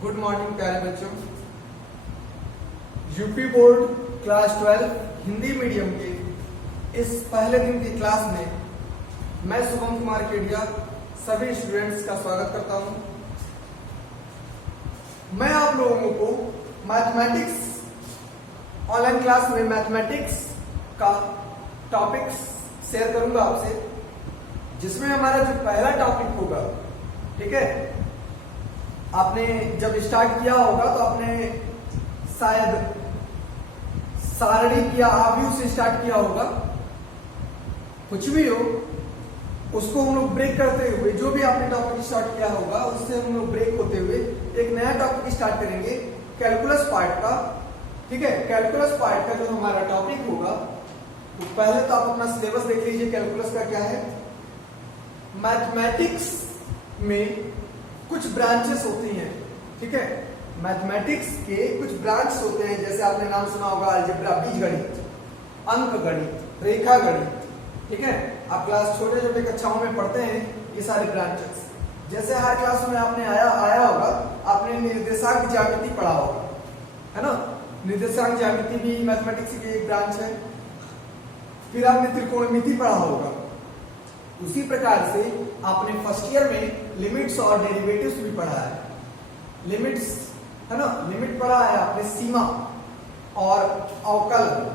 Good morning प्यारे बच्चों। UP board class 12 Hindi medium के इस पहले दिन की क्लास में मैं शुभम कुमार केडिया सभी स्टूडेंट्स का स्वागत करता हूं। मैं आप लोगों को मैथमेटिक्स ऑनलाइन क्लास में मैथमेटिक्स का टॉपिक्स शेयर करूंगा आपसे, जिसमें हमारा जो पहला टॉपिक होगा, ठीक है, आपने जब स्टार्ट किया होगा तो आपने शायद सारणी या आव्यूह से स्टार्ट किया होगा। कुछ भी हो उसको हम लोग ब्रेक करते हुए, जो भी आपने टॉपिक स्टार्ट किया होगा उससे हम लोग ब्रेक होते हुए एक नया टॉपिक स्टार्ट करेंगे कैलकुलस पार्ट का। ठीक है, कैलकुलस पार्ट का जो हमारा टॉपिक होगा, तो पहले तो आप अपना सिलेबस देख लीजिए कैलकुलस का क्या है। मैथमेटिक्स में कुछ ब्रांचेस होती हैं, ठीक है, मैथमेटिक्स के कुछ ब्रांच होते हैं, जैसे आपने नाम सुना होगा अलजेब्रा, बीजगणित, अंक गणित, रेखा गणित। ठीक है, आप क्लास छोटे छोटे कक्षाओं में पढ़ते हैं ये सारे ब्रांचेस। जैसे हर क्लास में आपने आया होगा, आपने निर्देशांक ज्यामिति पढ़ा होगा, है ना। निर्देशांक ज्यामिति भी मैथमेटिक्स की एक ब्रांच है। फिर आपने त्रिकोणमिति पढ़ा होगा। उसी प्रकार से आपने फर्स्ट ईयर में लिमिट्स और डेरिवेटिव्स भी पढ़ा है। लिमिट्स, है ना, लिमिट पढ़ा है आपने, सीमा और अवकलन।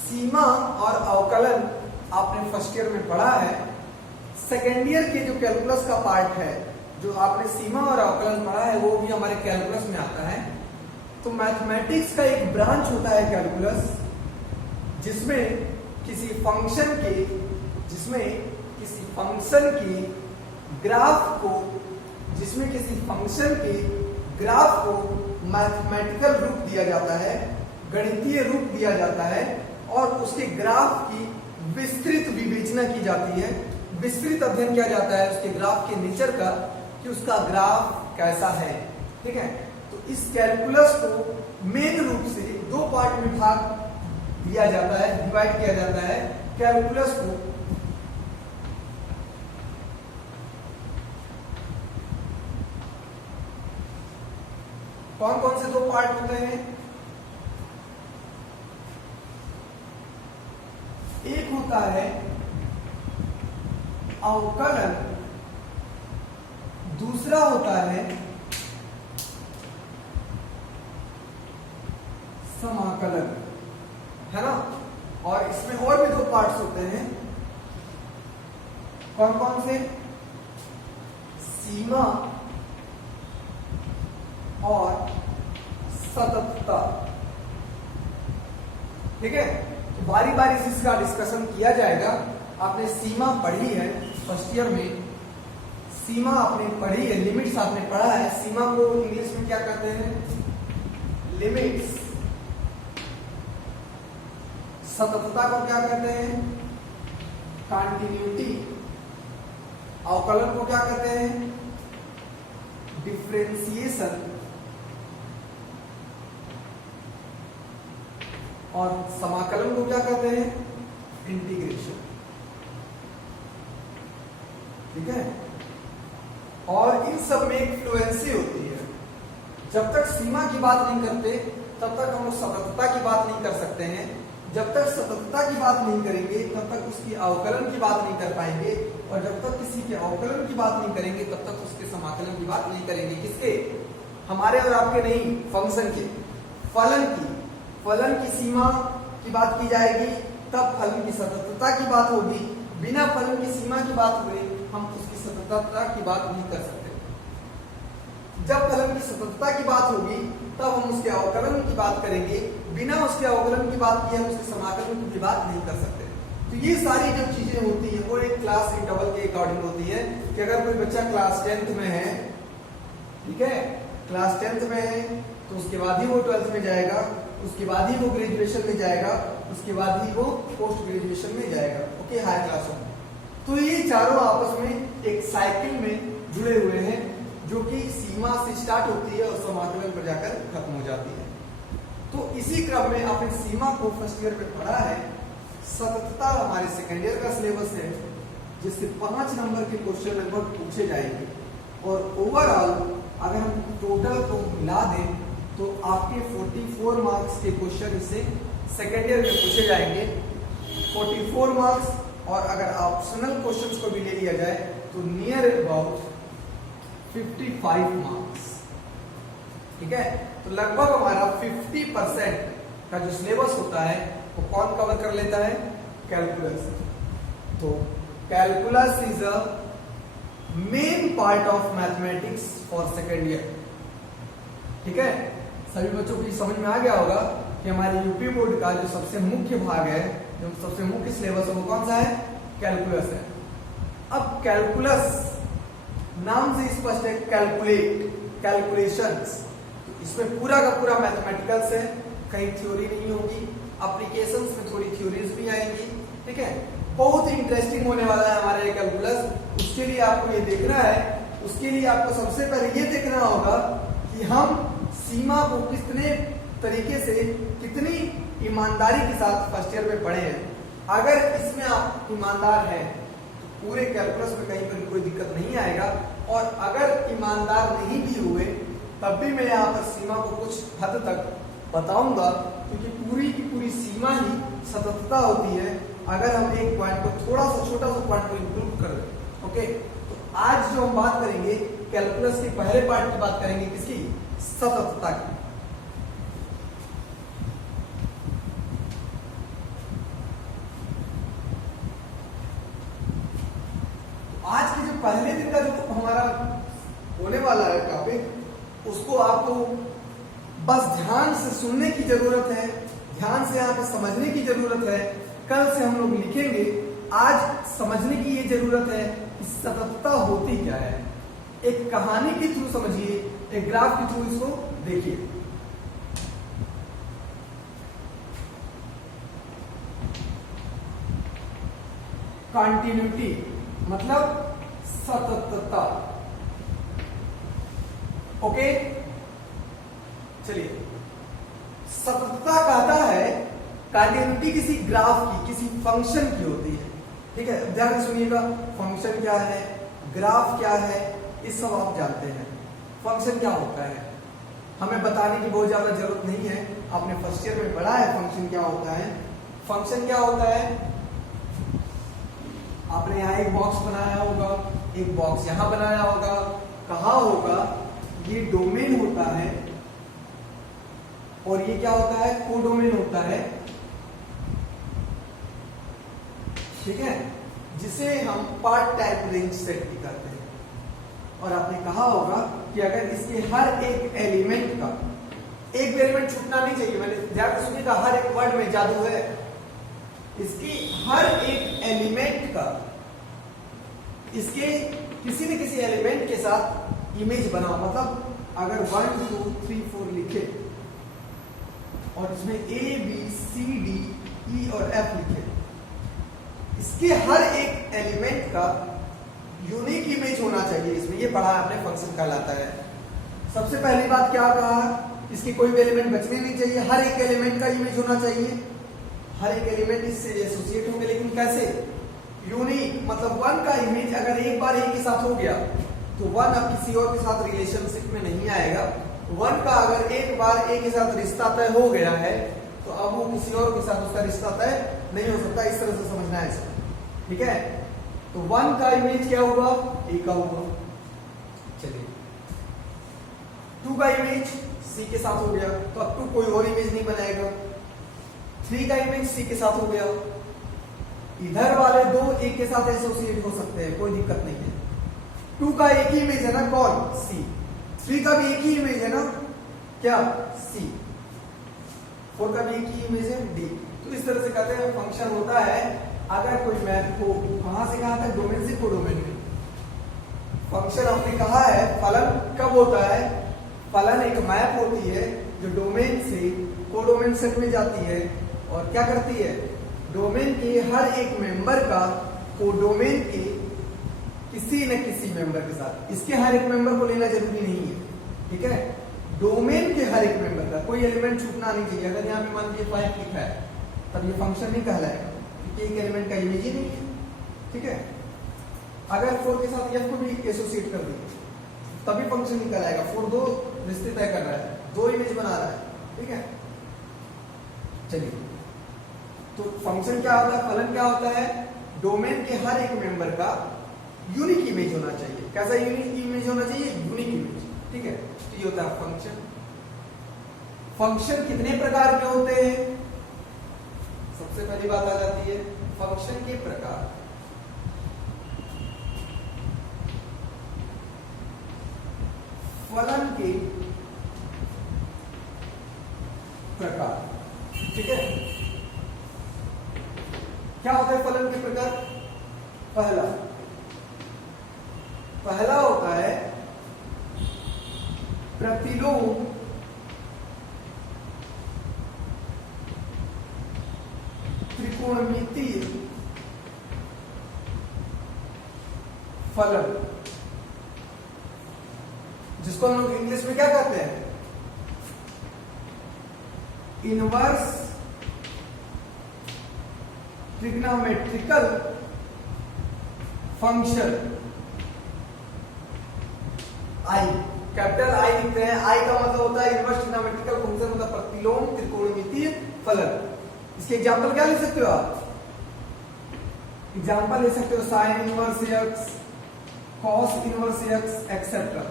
सीमा और अवकलन आपने फर्स्ट ईयर में पढ़ा है। सेकेंड ईयर के जो कैलकुलस का पार्ट है, जो आपने सीमा और अवकलन पढ़ा है, वो भी हमारे कैलकुलस में आता है। तो मैथमेटिक्स का एक ब्रांच होता है कैलकुलस, जिसमें किसी फंक्शन की ग्राफ को मैथमेटिकल रूप दिया जाता है, गणितीय रूप दिया जाता है, और उसके ग्राफ की विस्तृत विवेचना की जाती है। विस्तृत अध्ययन किया जाता है उसके ग्राफ के नेचर का, कि उसका ग्राफ कैसा है। ठीक है, तो इस कैलकुलस को मेन रूप से दो पार्ट में भाग दिया जाता है, डिवाइड किया जाता है। कैलकुलस को कौन कौन से दो पार्ट होते हैं? एक होता है अवकलन, दूसरा होता है समाकलन, है ना। और इसमें और भी दो पार्ट्स होते हैं। कौन कौन से? सीमा और सततता। ठीक है, तो बारी बारी से इसका डिस्कशन किया जाएगा। आपने सीमा पढ़ी है फर्स्ट ईयर में, सीमा आपने पढ़ी है, लिमिट्स आपने पढ़ा है। सीमा को इंग्लिश में क्या कहते हैं? लिमिट्स। सततता को क्या कहते हैं? कंटिन्यूटी। अवकलन को क्या कहते हैं? डिफरेंशिएशन। और समाकलन को क्या कहते हैं? इंटीग्रेशन। ठीक है, और इन सब में एक फ्लुएंसी होती है। जब तक सीमा की बात नहीं करते तब तक हम लोग सततता की बात नहीं कर सकते हैं। जब तक सततता की बात नहीं करेंगे तब तक उसकी अवकलन की बात नहीं कर पाएंगे, और जब तक किसी के अवकलन की बात नहीं करेंगे तब तक उसके समाकलन की बात नहीं करेंगे। किसके? हमारे और आपके नहीं, फंक्शन के। फलन की सीमा की बात की जाएगी, तब फलन की सततता की बात होगी। बिना फलन की सीमा की बात हुए हम उसकी सततता की बात नहीं कर सकते। जब फलन की सततता की बात होगी तब हम उसके अवकलन की बात करेंगे। बिना उसके अवकलन की बात किए हम उसके समाकलन की बात नहीं कर सकते। तो ये सारी जो चीजें होती है वो एक क्लास इंटरवल के अकॉर्डिंग होती है। कि अगर कोई बच्चा क्लास 10th में है, ठीक है, क्लास 10th में है, तो उसके बाद ही वो 12th में जाएगा, उसके बाद ही वो ग्रेजुएशन में जाएगा, उसके बाद ही वो पोस्ट ग्रेजुएशन में जाएगा, ओके, हायर क्लासों में। तो ये चारों आपस में एक साइकिल में जुड़े हुए हैं, जो कि सीमा से स्टार्ट होती है और समाकलन पर जाकर खत्म हो जाती है। तो इसी क्रम में आपने सीमा को फर्स्ट ईयर में पढ़ा है। सततता हमारे सेकेंड ईयर का सिलेबस है, जिससे 5 नंबर के क्वेश्चन लगभग पूछे जाएंगे। और ओवरऑल अगर हम टोटल को मिला दें तो आपके 44 मार्क्स के क्वेश्चन इससे सेकेंड ईयर में पूछे जाएंगे। 44 मार्क्स, और अगर ऑप्शनल क्वेश्चंस को भी ले लिया जाए तो नियर अबाउट 55 मार्क्स। ठीक है, तो लगभग हमारा 50% का जो सिलेबस होता है वो कौन कवर कर लेता है? कैलकुलस। तो calculus is a main part of mathematics for second year. ठीक है, सभी बच्चों को समझ में आ गया होगा कि हमारे यूपी बोर्ड का जो सबसे मुख्य भाग है, जो सबसे मुख्य सिलेबस है वो कौन सा है? कैलकुलस है। अब कैलकुलस नाम से स्पष्ट है, कैलकुलेट, कैलकुलेशंस। इसमें पूरा का पूरा मैथमेटिकल्स है, कहीं थ्योरी नहीं होगी, एप्लीकेशंस में थोड़ी थ्योरीज भी आएंगी। ठीक है, बहुत इंटरेस्टिंग होने वाला है हमारा ये कैलकुलस। उसके लिए आपको ये देखना है, उसके लिए आपको सबसे पहले ये देखना होगा कि हम सीमा को कितने तरीके से, कितनी ईमानदारी के साथ फर्स्ट ईयर में पढ़े हैं। अगर इसमें आप ईमानदार हैं तो पूरे कैलकुलस में कहीं पर कोई दिक्कत नहीं आएगा, और अगर ईमानदार नहीं भी हुए तब भी मैं यहाँ पर सीमा को कुछ हद तक बताऊंगा, क्योंकि पूरी की पूरी सीमा ही सततता होती है अगर हम एक पॉइंट को थोड़ा सा, छोटा सा पॉइंट को इंप्रूव कर दें। ओके, तो आज जो हम बात करेंगे कैलकुलस के पहले पार्ट की बात करेंगे, किसकी? सततता की। आज के जो पहले दिन का जो हमारा होने वाला है टॉपिक, उसको आपको बस ध्यान से सुनने की जरूरत है, ध्यान से यहाँ पे समझने की जरूरत है। कल से हम लोग लिखेंगे, आज समझने की ये जरूरत है कि सततता होती क्या है। एक कहानी के थ्रू समझिए, एक ग्राफ के थ्रू इसको देखिए। कंटिन्यूटी मतलब सततता। ओके, चलिए, सततता कहता है कंटिन्यूटी किसी ग्राफ की, किसी फंक्शन की होती है। ठीक है, ध्यान से सुनिएगा, फंक्शन क्या है, ग्राफ क्या है, ये सब आप जानते हैं। फंक्शन क्या होता है हमें बताने की बहुत ज्यादा जरूरत नहीं है, आपने फर्स्ट ईयर में पढ़ा है फंक्शन क्या होता है। फंक्शन क्या होता है, आपने यहाँ एक बॉक्स बनाया होगा, एक बॉक्स यहाँ बनाया होगा, कहा होगा ये डोमेन होता है, और ये क्या होता है? कोडोमेन होता है। ठीक है, जिसे हम पार्ट टाइप रेंज सेट भी करते हैं। और आपने कहा होगा कि अगर इसके हर एक एलिमेंट का, एक भी एलिमेंट छूटना नहीं चाहिए, मैंने ध्यान से सुनिएगा, हर एक वर्ड में जादू है। इसकी हर एक एलिमेंट का, इसके किसी न किसी एलिमेंट के साथ इमेज बनाओ। मतलब अगर 1 2 3 4 लिखे और इसमें A B C D E और F लिखे, इसके हर एक एलिमेंट का यूनिक इमेज होना चाहिए इसमें। ये पढ़ा आपने, फंक्शन कहलाता है। सबसे पहली बात क्या कहा, इसके कोई भी एलिमेंट बचने नहीं चाहिए, हर एक एलिमेंट का इमेज होना चाहिए, हर एक एलिमेंट इससे एसोसिएट होंगे। लेकिन कैसे? यूनिक मतलब 1 का इमेज अगर एक बार A के साथ हो गया तो 1 अब किसी और के साथ रिलेशनशिप में नहीं आएगा। 1 का अगर एक बार A के साथ रिश्ता तय हो गया है तो अब वो किसी और के साथ उसका रिश्ता तय नहीं हो सकता। इस तरह से समझना है इसको। ठीक है, तो 1 का इमेज क्या हुआ? A का हुआ। चलिए, 2 का इमेज C के साथ हो गया तो अब 2 कोई और इमेज नहीं बनाएगा। 3 का इमेज C के साथ हो गया, इधर वाले 2 एक के साथ एसोसिएट हो सकते हैं, कोई दिक्कत नहीं है। 2 का एक ही इमेज है ना, कौन? C। 3 का भी एक ही इमेज है ना, क्या? C। 4 का भी एक ही इमेज है, D। तो इस तरह से कहते हैं फंक्शन होता है अगर कोई मैथ को कहां से कहां तक, डोमेन से कोडोमेन में। फंक्शन आपने कहा है फलन कब होता है? फलन एक मैप होती है जो डोमेन से कोडोमेन सेट में जाती है और क्या करती है? डोमेन के हर एक मेंबर का कोडोमेन के किसी न किसी मेंबर के साथ, इसके हर एक मेंबर को लेना जरूरी नहीं है। ठीक है, डोमेन के हर एक मेंबर का कोई एलिमेंट छूटना नहीं चाहिए। अगर यहाँ पे मान लीजिए 5 लिखा है तब ये फंक्शन नहीं कहलाएगा क्योंकि एक एलिमेंट का इमेज ही नहीं है। ठीक है, अगर 4 के साथ F को भी एसोसिएट कर दिया तभी फंक्शन निकल आएगा। 4 दो रिश्ते तय कर रहा है, 2 इमेज बना रहा है, ठीक है। चलिए, तो फंक्शन क्या होता है, फलन क्या होता है, डोमेन के हर एक मेंबर का यूनिक इमेज होना चाहिए। कैसा यूनिक इमेज होना चाहिए, यूनिक इमेज, ठीक है। तो ये होता है फंक्शन। फंक्शन कितने प्रकार के होते हैं, सबसे पहली बात आ जाती है फंक्शन के प्रकार। फलन के प्रकार, ठीक है। क्या होता है फलन के प्रकार, पहला होता है प्रतिलोम त्रिकोणमितीय फलन, जिसको हम लोग इंग्लिश में क्या कहते हैं, inverse trigonometrical function. I, capital I लिखते हैं। आई का मतलब होता है इनवर्स ट्रिग्नोमेट्रिकल फंक्शन, मतलब प्रतिलोम त्रिकोणमितीय फलन। इसके एग्जांपल क्या ले सकते हो आप, एग्जांपल ले सकते हो sine inverse x, cos inverse x, etcetera,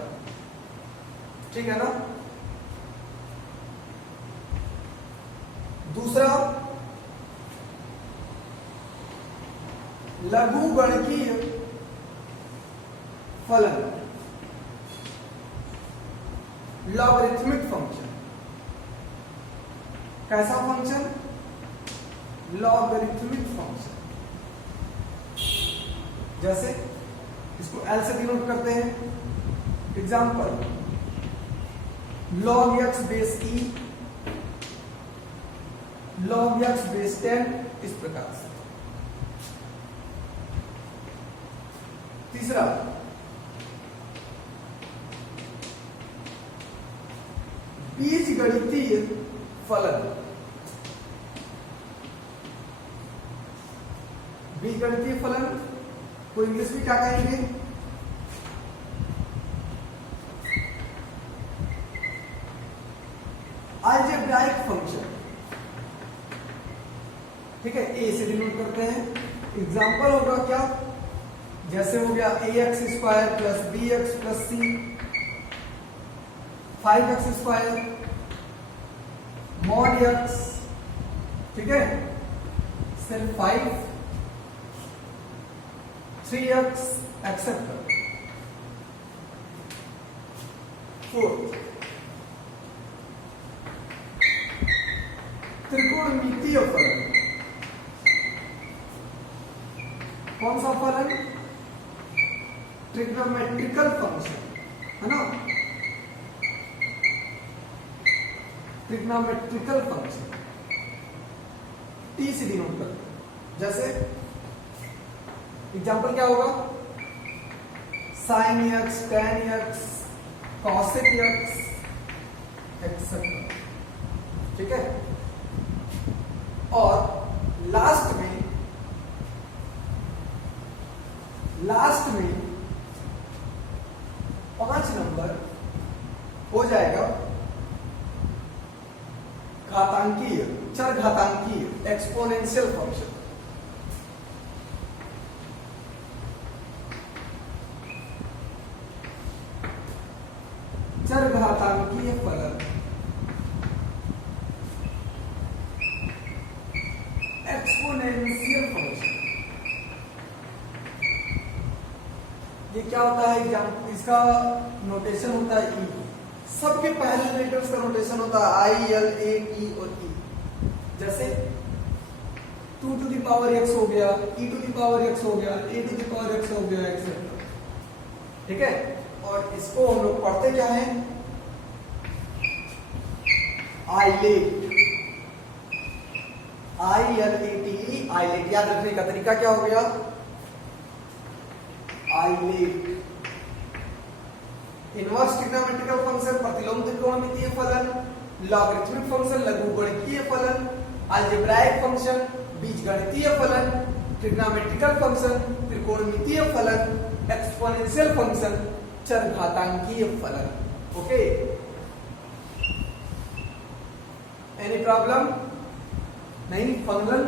ठीक है ना। दूसरा लघुगणकीय फलन, लॉगरिथमिक फंक्शन। कैसा फंक्शन, लॉगरिथमिक फंक्शन। जैसे इसको L से डिनोट करते हैं, example log x base e, log x base 10, इस प्रकार से। तीसरा बीजगणितीय फलन, बीजगणितीय फलन को इंग्लिश में क्या कहेंगे, अलजेब्राइक फंक्शन, ठीक है। ए से डिनोट करते हैं, एग्जांपल होगा क्या, जैसे हो गया ax square plus bx plus c, 5x square mod x, ठीक है, सिर्फ 5, 3x एक्सेट्रा। फोर्थ त्रिकोणमितीय फलन, कौन सा फलन, ट्रिग्नोमेट्रिकल फंक्शन, है ना, ट्रिग्नोमेट्रिकल फंक्शन। टी से डिनोट करते हैं, जैसे एग्जांपल क्या होगा, sine x, ten x, cosec x, etcetera, ठीक है। और लास्ट में 5 नंबर हो जाएगा घातांकीय, चर घातांकीय, एक्सपोनेंशियल फंक्शन। चर घातांकीय फलन, एक्सपोनेंशियल फंक्शन। ये क्या होता है, इसका नोटेशन होता है ई, सबके पहले लेटर्स का नोटेशन होता है आई, एल, ए, ई और ई। जैसे 2 टू द पावर x हो गया, e to the power x हो गया, a to the power x हो गया, एक्सेट्रा, ठीक है। और इसको हम लोग पढ़ते क्या है, आइलेट, ILATE, आइलेट। याद रखने का तरीका क्या हो गया, आइलेट, इनवर्स ट्रिग्नोमेट्रिकल फंक्शन, प्रतिलोम त्रिकोणमितीय फलन, लॉगरिथमिक फंक्शन, लघुगणकीय फलन, अलजेब्राइक फंक्शन, बीजगणितीय फलन, ट्रिग्नोमेट्रिकल फंक्शन, त्रिकोणमितीय फलन, एक्सपोनेंशियल फंक्शन, चरघातांकीय फलन। ओके, एनी प्रॉब्लम नहीं? फलन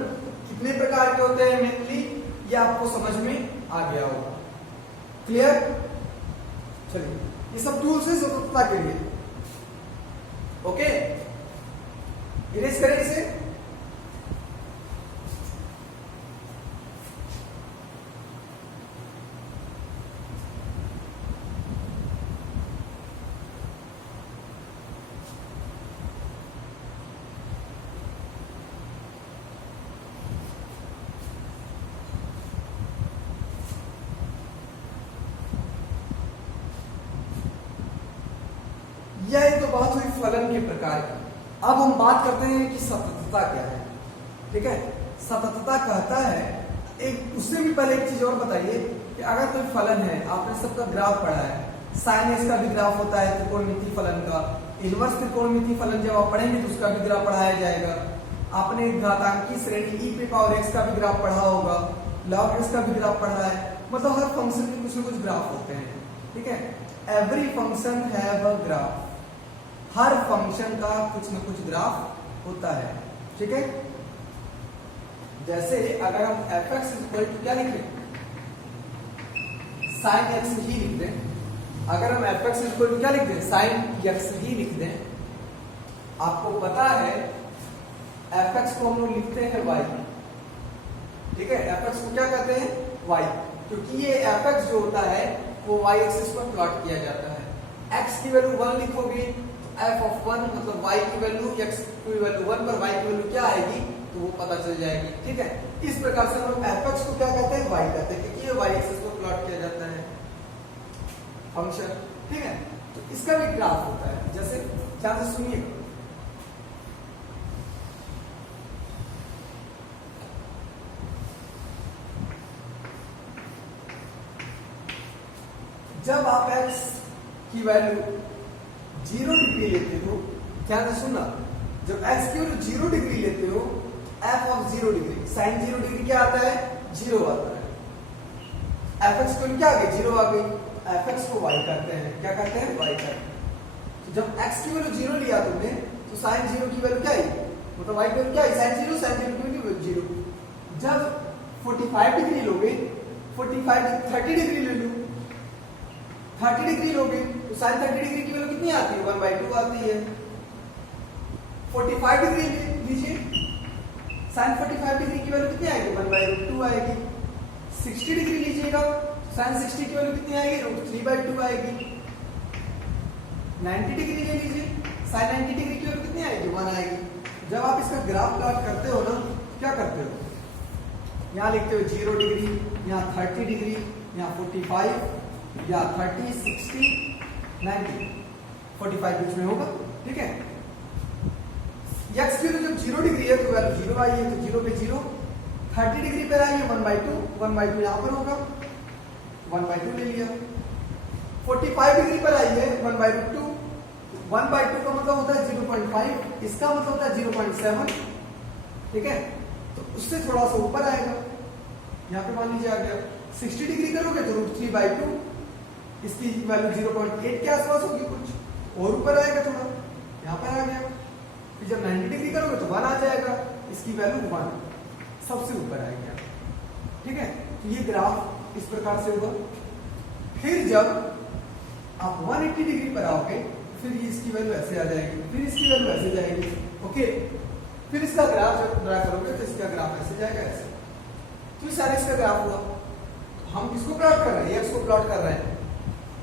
कितने प्रकार के होते हैं मेनली, ये आपको समझ में आ गया होगा। क्लियर? चलिए, ये सब टूल्स है स्वतंत्रता के लिए। ओके, इरेज करें इसे। यह तो बात हुई फलन के प्रकार की। अब हम बात करते हैं कि सततता क्या है। ठीक है, सततता कहता है, एक उससे भी पहले एक चीज और बताइए कि अगर कोई फलन है, आपने सबका ग्राफ पढ़ा है, साइन एक्स का भी ग्राफ होता है त्रिकोणमितीय फलन का, इनवर्स त्रिकोणमितीय फलन जब आप पढ़ेंगे तो उसका भी ग्राफ पढ़ाया जाएगा। आपने घातांकी श्रेणी e पे पावर x का भी ग्राफ पढ़ा होगा, log x का भी ग्राफ पढ़ा है। मतलब हर फंक्शन के कुछ न कुछ ग्राफ होते हैं। ठीक है, every function have a graph, her function का कुछ न कुछ ग्राफ होता है। ठीक है, जैसे अगर हम fx इक्वल टू क्या लिख दें, साइन x ही लिख दें। अगर हम fx इक्वल टू क्या लिख दें, साइन x ही लिख दें। आपको पता है fx को हम लोग लिखते हैं y। ठीक है, fx को क्या कहते हैं, y, क्योंकि ये fx जो होता है वो y एक्सिस पर प्लॉट किया जाता है। x की वैल्यू 1 लिखोगे f ऑफ 1 मतलब y की वैल्यू x की वैल्यू 1 पर y की वैल्यू क्या आएगी तो वो पता चल जाएगी। ठीक है, इस प्रकार से हम fx को क्या कहते हैं, y कहते हैं, क्योंकि ये y एक्सिस पर प्लॉट किया जाता है फंक्शन। ठीक है, तो इसका भी ग्राफ होता है। जैसे ध्यान से सुनिए, जब आप x की वैल्यू 0 डिग्री लेते हो, ध्यान से सुनना, जब x की वैल्यू 0 डिग्री लेते हो, f of 0 degree, sine 0 degree क्या आता है, 0 आता है। fx को क्या आ गई, 0 आ गई, fx को y करते हैं, क्या करते हैं, y करते हैं। तो जब x की वैल्यू 0 लिया तुमने तो साइन 0 की वैल्यू क्या आई, मतलब y की वैल्यू क्या आई, साइन 0, साइन 0 की वैल्यू 0। जब 45 डिग्री लोगे, 30 डिग्री ले लो, 30 डिग्री लोगे तो साइन 30 डिग्री की वैल्यू कितनी आती है, 1/2 आती है। 45 डिग्री लीजिए, साइन 45 डिग्री की वैल्यू कितनी आएगी, 1/2 आएगी। 60 डिग्री लीजिएगा, साइन 60 की वैल्यू कितनी आएगी, √3/2 आएगी। 90 डिग्री ले लीजिए, साइन 90 डिग्री की वैल्यू कितनी आएगी, 1 आएगी। जब आप इसका ग्राफ प्लॉट करते हो ना, क्या करते हो, यहाँ लिखते हो 0 डिग्री, यहाँ 30 डिग्री, यहाँ 45 या 30, 60, 90, 45 बीच में होगा। ठीक है, x की जब 0 डिग्री है तो वैल्यू 0 आई है, तो 0 पे 0, 30 डिग्री पर आई है 1/2 यहाँ पर होगा, 1/2 ले लिया। 45 डिग्री पर आई है 1/2, 1/2 का मतलब होता है 0.5, इसका मतलब होता है 0.7। ठीक है, तो उससे थोड़ा सा ऊपर आएगा, यहाँ पे मान लीजिए आ गया। 60 डिग्री करोगे तो √3/2, इसकी वैल्यू 0.8 के आसपास होगी, कुछ और ऊपर आएगा थोड़ा, यहाँ पर आ गया। फिर जब 90 डिग्री करोगे तो 1 आ जाएगा, इसकी वैल्यू 1 सबसे ऊपर आएगा। ठीक है, तो ये ग्राफ इस प्रकार से होगा। फिर जब आप 180 डिग्री पर आओगे, फिर इसकी वैल्यू ऐसे आ जाएगी, फिर इसकी वैल्यू ऐसे जाएगी। ओके, फिर इसका ग्राफ जब ड्रा करोगे तो इसका ग्राफ ऐसे जाएगा, ऐसे। तो सारे इसका ग्राफ हुआ। हम किसको प्लॉट कर रहे हैं, x को प्लॉट कर रहे हैं,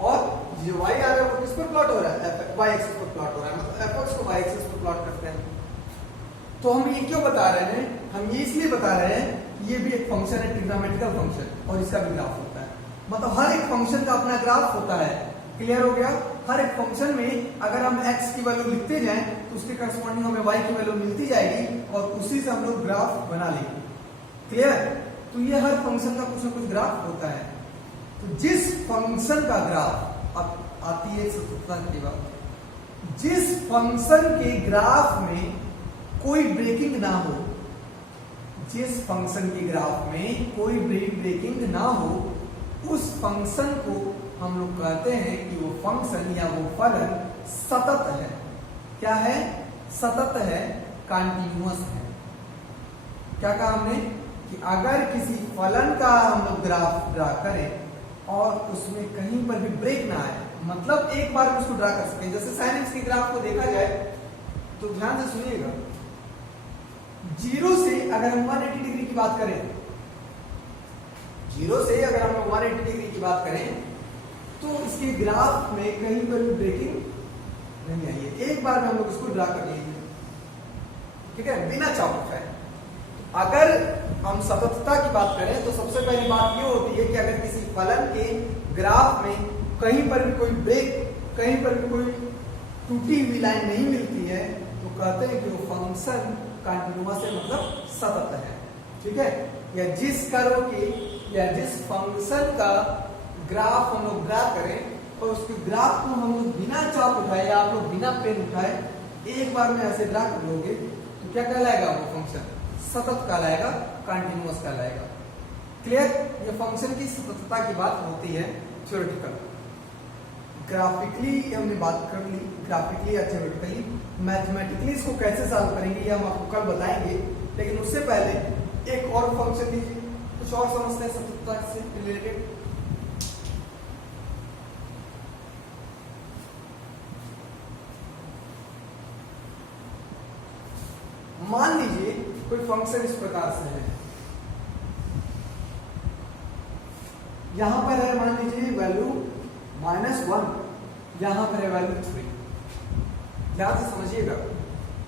और जो y आ रहा है वो किस पर प्लॉट हो रहा है, y एक्सिस पर प्लॉट हो रहा है, मतलब fx को y एक्सिस पर प्लॉट करते हैं। तो हम ये क्यों बता रहे हैं, हम ये इसलिए बता रहे हैं कि ये भी एक फंक्शन है, ट्रिग्नोमेट्रिकल फंक्शन, और इसका भी ग्राफ होता है। मतलब हर एक फंक्शन का अपना ग्राफ होता है। क्लियर हो गया? हर एक फंक्शन में अगर हम x की वैल्यू लिखते जाएं तो उसके करस्पॉन्डिंग हमें y की वैल्यू मिलती जाएगी, और उसी से हम लोग ग्राफ बना लेंगे। क्लियर? तो ये हर फंक्शन का कुछ ना कुछ ग्राफ होता है। तो जिस फंक्शन का ग्राफ, अब आती है सततता की बात, जिस फंक्शन के ग्राफ में कोई ब्रेकिंग ना हो, जिस फंक्शन के ग्राफ में कोई ब्रेकिंग ना हो, उस फंक्शन को हम लोग कहते हैं कि वो फंक्शन या वो फलन सतत है। क्या है? सतत है, कंटिन्यूअस है। क्या कहा हमने कि अगर किसी फलन का हम लोग ग्राफ ड्रा करें और उसमें कहीं पर भी ब्रेक ना आए, मतलब एक बार में उसको ड्रा कर सकें। जैसे sin x के ग्राफ को देखा जाए तो ध्यान से सुनिएगा, 0 से अगर हम 180 डिग्री की बात करें, 0 से अगर हम 180 डिग्री की बात करें तो इसके ग्राफ में कहीं पर भी ब्रेकिंग नहीं आई है। एक बार में हम लोग इसको ड्रा कर लेंगे, ठीक है, बिना चाप उठाए। अगर हम सततता की बात करें तो सबसे पहली बात ये होती है कि अगर किसी फलन के ग्राफ में कहीं पर भी कोई ब्रेक, कहीं पर भी कोई टूटी हुई लाइन नहीं मिलती है तो कहते हैं कि वो फंक्शन कंटिन्यूअस है, मतलब सतत है। ठीक है, या जिस कर्व के या जिस फंक्शन का ग्राफ हम लोग ड्रा करें और उसके ग्राफ को हम लोग बिना चाप उठाए या आप लोग बिना पेन उठाए एक बार में ऐसे ड्रा कर लोगे तो क्या कहलाएगा? वो फंक्शन सतत कहलाएगा, कंटिन्यूअस कहलाएगा। क्लियर? ये फंक्शन की सततता की बात होती है थ्योरेटिकल। ग्राफिकली हमने बात कर ली, ग्राफिकली या थ्योरेटिकली। मैथमेटिकली इसको कैसे सॉल्व करेंगे ये हम आपको कल बताएंगे, लेकिन उससे पहले एक और फंक्शन लीजिए, कुछ और समझते हैं सततता से रिलेटेड। मान लीजिए कोई फंक्शन इस प्रकार से है, यहां पर है मान लीजिए वैल्यू -1, यहां पर है वैल्यू 3। ध्यान से समझिएगा,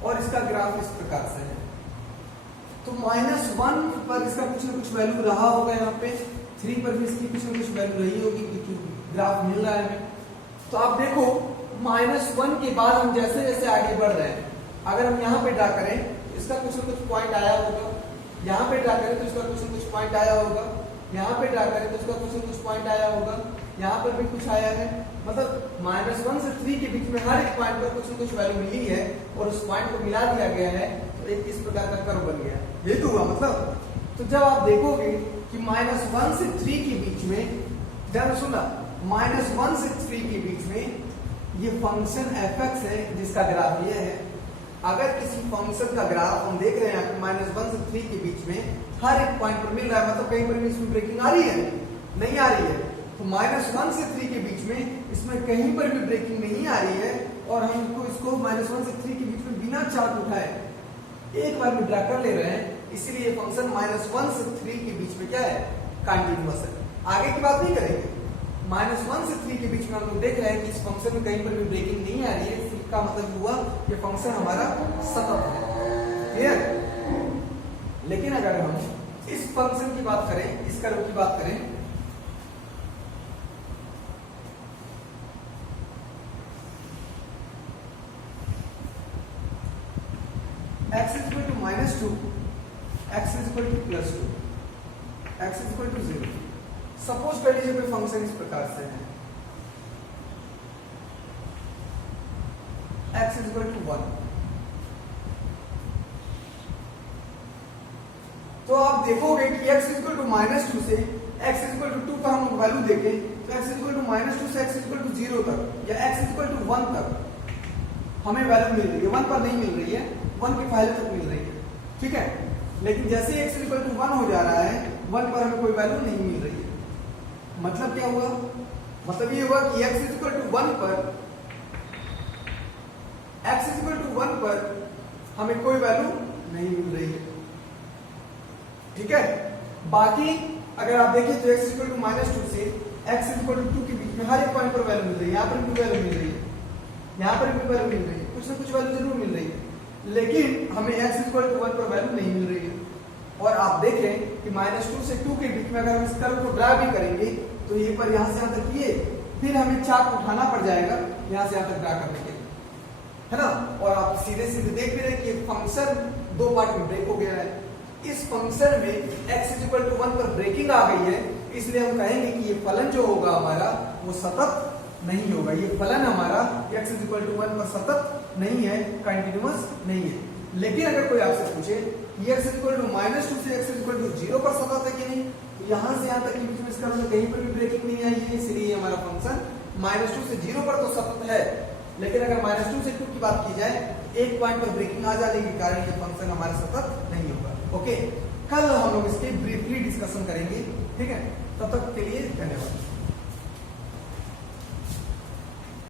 और इसका ग्राफ इस प्रकार से है। तो -1 पर इसका कुछ ना कुछ वैल्यू रहा होगा, यहाँ पे 3 पर भी इसकी कुछ ना कुछ वैल्यू रही होगी, क्योंकि ग्राफ मिल रहा है हमें। तो आप देखो -1 के बाद हम जैसे जैसे आगे बढ़ रहे हैं, अगर हम यहाँ पे ड्रा करें इसका कुछ न कुछ पॉइंट आया होगा, यहाँ पे ड्रा करें तो इसका कुछ न कुछ पॉइंट आया होगा, यहाँ पे ड्रा करें तो इसका कुछ न कुछ पॉइंट आया होगा, यहाँ पर भी कुछ आया है। मतलब -1 से 3 के बीच में हर एक पॉइंट पर कुछ न कुछ वैल्यू मिली है और उस पॉइंट को मिला दिया गया है, तो एक इस प्रकार का कर्व बन गया। ये तो हुआ मतलब। तो जब आप देखोगे कि -1 से 3 के बीच में, ध्यान सुना, -1 से 3 के बीच में ये फंक्शन f(x) है जिसका ग्राफ ये है। अगर किसी फंक्शन का ग्राफ हम देख रहे हैं -1 से 3 के बीच में हर एक पॉइंट पर मिल रहा है, मतलब कहीं पर भी इसमें ब्रेकिंग आ रही है? नहीं आ रही है। तो -1 से 3 के बीच में इसमें कहीं पर भी ब्रेकिंग नहीं आ रही है, और हमको इसको -1 से 3 के बीच में बिना चाप उठाए एक बार में ड्रा कर ले रहे हैं, इसीलिए फंक्शन -1 से 3 के बीच में क्या है? कंटिन्यूअस है। आगे की बात नहीं करेंगे। -1 से 3 के बीच में हम लोग देख रहे हैं कि इस फंक्शन में कहीं पर भी ब्रेकिंग नहीं आ रही है, इसका मतलब हुआ ये फंक्शन हमारा सतत है। क्लियर? लेकिन अगर हम इस फंक्शन की बात करें, इस कर्व की बात करें, x is equal to -2, x is equal to +2, x is equal to 0। Suppose कर लीजिए कोई फंक्शन इस प्रकार से है, x is equal to 1। तो आप देखोगे कि x is equal to -2 से x is equal to 2 पर हम वैल्यू देखें तो x is equal to -2 से x is equal to 0 तक या x is equal to 1 तक हमें वैल्यू मिल रही है। 1 पर नहीं मिल रही है, 1 के पहले तक मिल रही है। ठीक है, लेकिन जैसे ही x is equal to 1 हो जा रहा है, 1 पर हमें कोई वैल्यू नहीं मिल रही है। मतलब क्या हुआ? मतलब ये हुआ कि x is equal to 1 पर, x is equal to 1 पर हमें कोई वैल्यू नहीं मिल रही है। ठीक है, बाकी अगर आप देखें तो x is equal to -2 से x is equal to 2 के बीच में हर एक पॉइंट पर वैल्यू मिल रही है। यहाँ पर भी वैल्यू मिल रही है, यहाँ पर भी वैल्यू मिल रही है, कुछ ना कुछ वैल्यू जरूर मिल रही है, लेकिन हमें x is equal to 1 पर वैल्यू नहीं मिल रही है। और आप देखें कि -2 से 2 के बीच में अगर हम इस कर्व को ड्रा भी करेंगे तो ये पर यहाँ से यहाँ तक किए, फिर हमें चाप उठाना पड़ जाएगा यहाँ से यहाँ तक ड्रा करने के लिए, है ना। और आप सीधे सीधे देख भी रहे हैं कि फंक्शन 2 पार्ट में ब्रेक हो गया है। इस फंक्शन में x is equal to 1 पर ब्रेकिंग आ गई है, इसलिए हम कहेंगे कि ये फलन जो होगा हमारा वो सतत नहीं होगा। ये फलन हमारा x is equal to 1 पर सतत नहीं है, कंटिन्यूअस नहीं है। लेकिन अगर कोई आपसे पूछे x is equal to -2 से x is equal to 0 पर सतत है कि नहीं, तो यहां से यहां तक के बीच में इसका मतलब कहीं पर भी ब्रेकिंग नहीं आई है, इसलिए हमारा फंक्शन -2 से 0 पर तो सतत है, लेकिन अगर -2 से 2 की बात की जाए एक पॉइंट पर ब्रेकिंग आ जाने के कारण ये फंक्शन हमारा सतत नहीं होगा। ओके, कल हम लोग इसके ब्रीफली डिस्कशन करेंगे, ठीक है, तब तक के लिए धन्यवाद।